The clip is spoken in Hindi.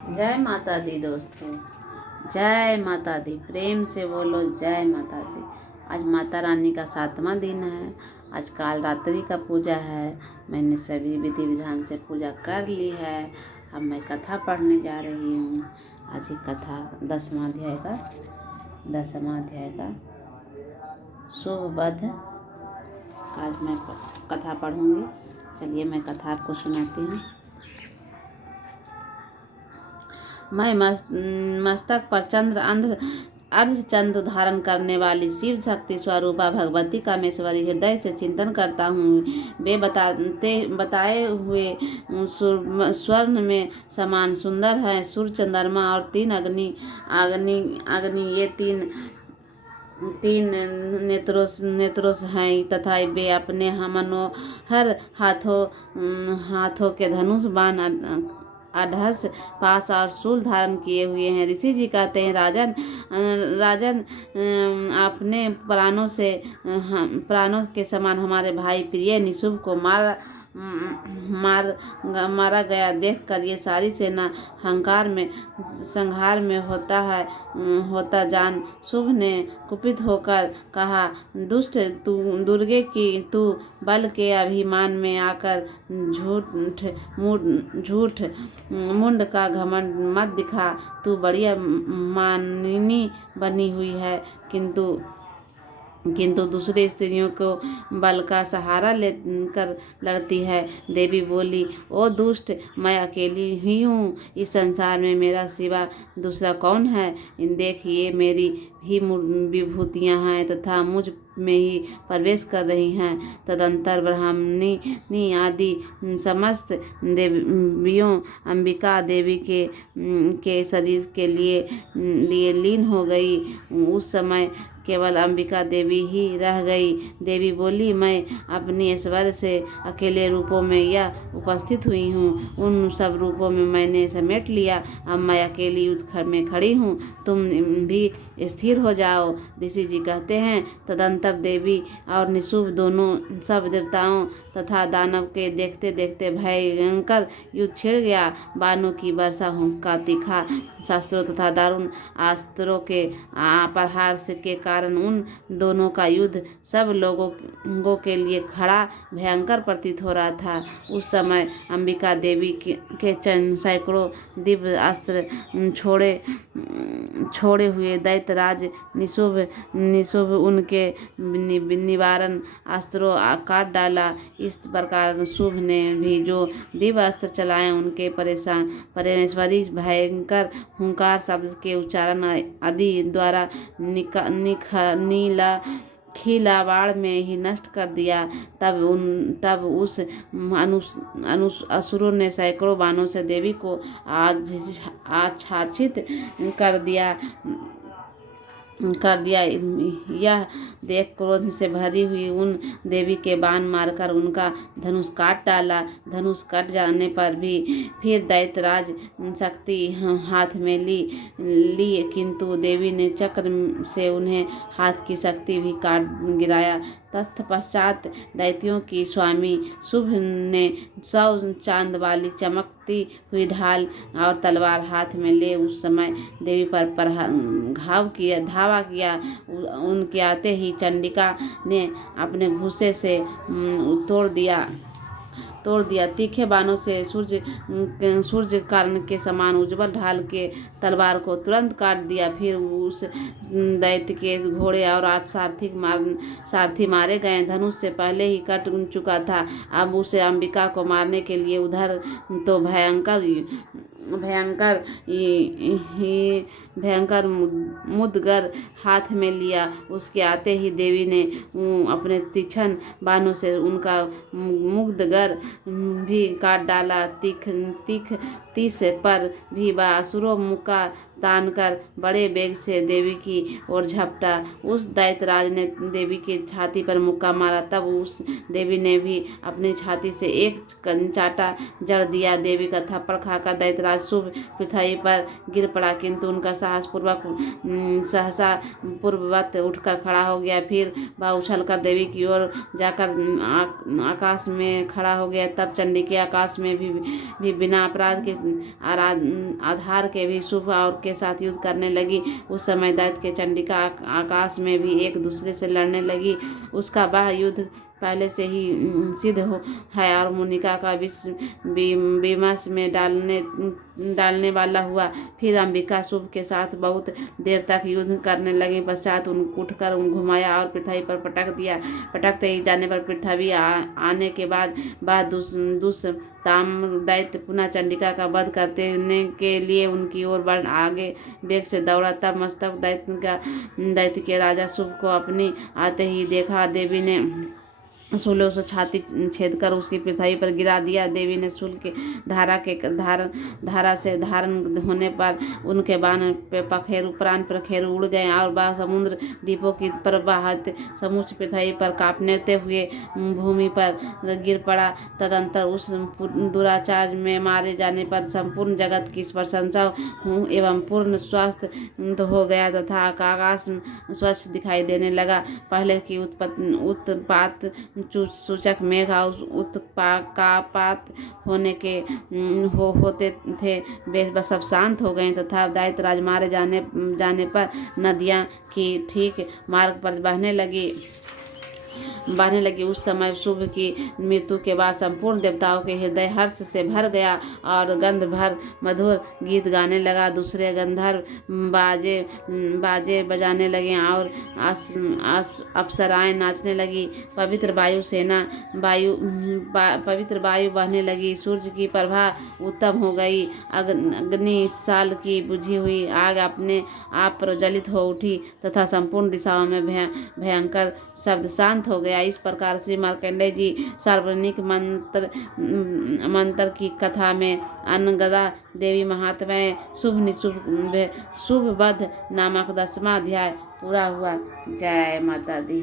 जय माता दी दोस्तों, जय माता दी। प्रेम से बोलो जय माता दी। आज माता रानी का 7वां दिन है। आज काल रात्रि का पूजा है। मैंने सभी विधि विधान से पूजा कर ली है। अब मैं कथा पढ़ने जा रही हूँ। आज की कथा 10वां अध्याय का शुभ वध। आज मैं कथा पढ़ूंगी। चलिए मैं कथा आपको सुनाती हूँ। मैं मस्तक पर चंद्र अर्धचंद्र धारण करने वाली शिव शक्ति स्वरूपा भगवती कामेश्वरी हृदय से चिंतन करता हूँ। वे बताए हुए स्वर्ण में समान सुंदर हैं। सूर्य, चंद्रमा और 3 अग्नि ये तीन नेत्रों हैं तथा वे अपने मनोहर हाथों के धनुष बाण अढ़स पास और शूल धारण किए हुए हैं। ऋषि जी कहते हैं, राजन अपने प्राणों के समान हमारे भाई प्रिय निशुभ को मारा गया देखकर ये सारी सेना संहार में होता जान शुभ ने कुपित होकर कहा, दुष्ट दुर्गे की तू बल के अभिमान में आकर झूठ मुंड का घमंड मत दिखा। तू बड़ी मानिनी बनी हुई है, किंतु दूसरी स्त्रियों को बल का सहारा लेकर लड़ती है। देवी बोली, ओ दुष्ट, मैं अकेली ही हूँ। इस संसार में मेरा सिवा दूसरा कौन है? देख, ये मेरी ही विभूतियाँ हैं तथा मुझ में ही प्रवेश कर रही हैं। तदंतर ब्राह्मणी आदि समस्त देवियों अंबिका देवी के शरीर के लिए लीन हो गई। उस समय केवल अंबिका देवी ही रह गई। देवी बोली, मैं अपनी ऐश्वर्य से अकेले रूपों में यह उपस्थित हुई हूँ। उन सब रूपों में मैंने समेट लिया। अब मैं अकेली युद्ध में खड़ी हूँ। तुम भी स्थिर हो जाओ। ऋषि जी कहते हैं, तदंतर देवी और निशुभ दोनों सब देवताओं तथा दानव के देखते देखते भयंकर युद्ध छिड़ गया। बाणों की वर्षा का तीखा शस्त्रों तथा दारुण अस्त्रों के प्रहार के कारण उन दोनों का युद्ध सब लोगों के लिए खड़ा भयंकर प्रतीत हो रहा था। उस समय अंबिका देवी के सैकड़ों दिव्य अस्त्र छोड़े हुए दैत्यराज निशुभ उनके निवारण अस्त्रों काट डाला। इस प्रकार शुभ ने भी जो दिव्य अस्त्र चलाए उनके परमेश्वरी भयंकर हुंकार शब्द के उच्चारण आदि द्वारा खिला बाढ़ में ही नष्ट कर दिया। तब उस असुरों ने सैकड़ों बाणों से देवी को आच्छादित कर दिया। यह देख क्रोध से भरी हुई उन देवी के बाण मारकर उनका धनुष काट डाला। धनुष कट जाने पर भी फिर दैत्यराज शक्ति हाथ में ली, किंतु देवी ने चक्र से उन्हें हाथ की शक्ति भी काट गिराया। तत्पश्चात दैत्यों की स्वामी शुभ ने 100 चांद वाली चमकती हुई ढाल और तलवार हाथ में ले उस समय देवी पर धावा किया। उनके आते ही चंडिका ने अपने घूंसे से तोड़ दिया। तीखे बाणों से सूर्य किरण के समान उज्जवल ढाल के तलवार को तुरंत काट दिया। फिर उस दैत्य के घोड़े और 8 सारथी मारे गए। धनुष से पहले ही कट चुका था। अब उसे अंबिका को मारने के लिए उधर तो भयंकर मुदगर हाथ में लिया। उसके आते ही देवी ने अपने तीक्ष्ण बाणों से उनका मुदगर भी काट डाला। तीस पर भी असुरों मुक्का तानकर बड़े वेग से देवी की ओर झपटा। उस दैत्यराज ने देवी की छाती पर मुक्का मारा। तब उस देवी ने भी अपनी छाती से एक चांटा जड़ दिया। देवी का थप्पड़ खाकर दैत्यराज शुभ पृथ्वी पर गिर पड़ा, किंतु उनका साहसपूर्वक सहसा पूर्ववत उठकर खड़ा हो गया। फिर वह उछलकर देवी की ओर जाकर आकाश में खड़ा हो गया। तब चंडिका आकाश में भी बिना अपराध के आधार के भी शुभ और के साथ युद्ध करने लगी। उस समय दैत्य के चंडिका आकाश में भी एक दूसरे से लड़ने लगी। उसका वह युद्ध पहले से ही सिद्ध है और मुनिका का विमर्श में डालने वाला हुआ। फिर अंबिका शुभ के साथ बहुत देर तक युद्ध करने लगे। पश्चात उठकर घुमाया और पृथ्वी पर पटक दिया। पटकते ही जाने पर पृथ्वी आने के बाद दुष्ताम दैत्य पुनः चंडिका का वध करने के लिए उनकी ओर आगे वेग से दौड़ा। तब मस्तक दैत्य के राजा शुभ को अपनी आते ही देखा। देवी ने शूलों से छाती छेद कर उसकी पृथ्वी पर गिरा दिया। देवी ने शूल के धारा से धारण होने पर उनके बाण प्राण पखेरु उड़ गए और वह समुद्र द्वीपों की प्रवाहित समूच पृथ्वी पर कांपते हुए भूमि पर गिर पड़ा। तदंतर उस दुराचार में मारे जाने पर संपूर्ण जगत की प्रशंसा एवं पूर्ण स्वास्थ्य हो गया तथा आकाश स्वच्छ दिखाई देने लगा। पहले की उत्पात सूचक मेघ और उत्पात होते थे वे सब शांत हो गए तथा दैत्य राज मारे जाने पर नदियाँ की ठीक मार्ग पर बहने लगी। उस समय शुभ की मृत्यु के बाद संपूर्ण देवताओं के हृदय हर्ष से भर गया और गंधर्व मधुर गीत गाने लगा। दूसरे गंधर्व बाजे बजाने लगे और अप्सराएं नाचने लगी। पवित्र वायु बहने लगी। सूर्य की प्रभा उत्तम हो गई। अग्नि साल की बुझी हुई आग अपने आप प्रज्वलित हो उठी तथा संपूर्ण दिशाओं में भयंकर शब्द शांत हो गया। इस प्रकार श्री मार्कंडेय जी सार्वजनिक मंत्र की कथा में अनगदा देवी महात्म्य शुभ वध नामक 10वां अध्याय पूरा हुआ। जय माता दी।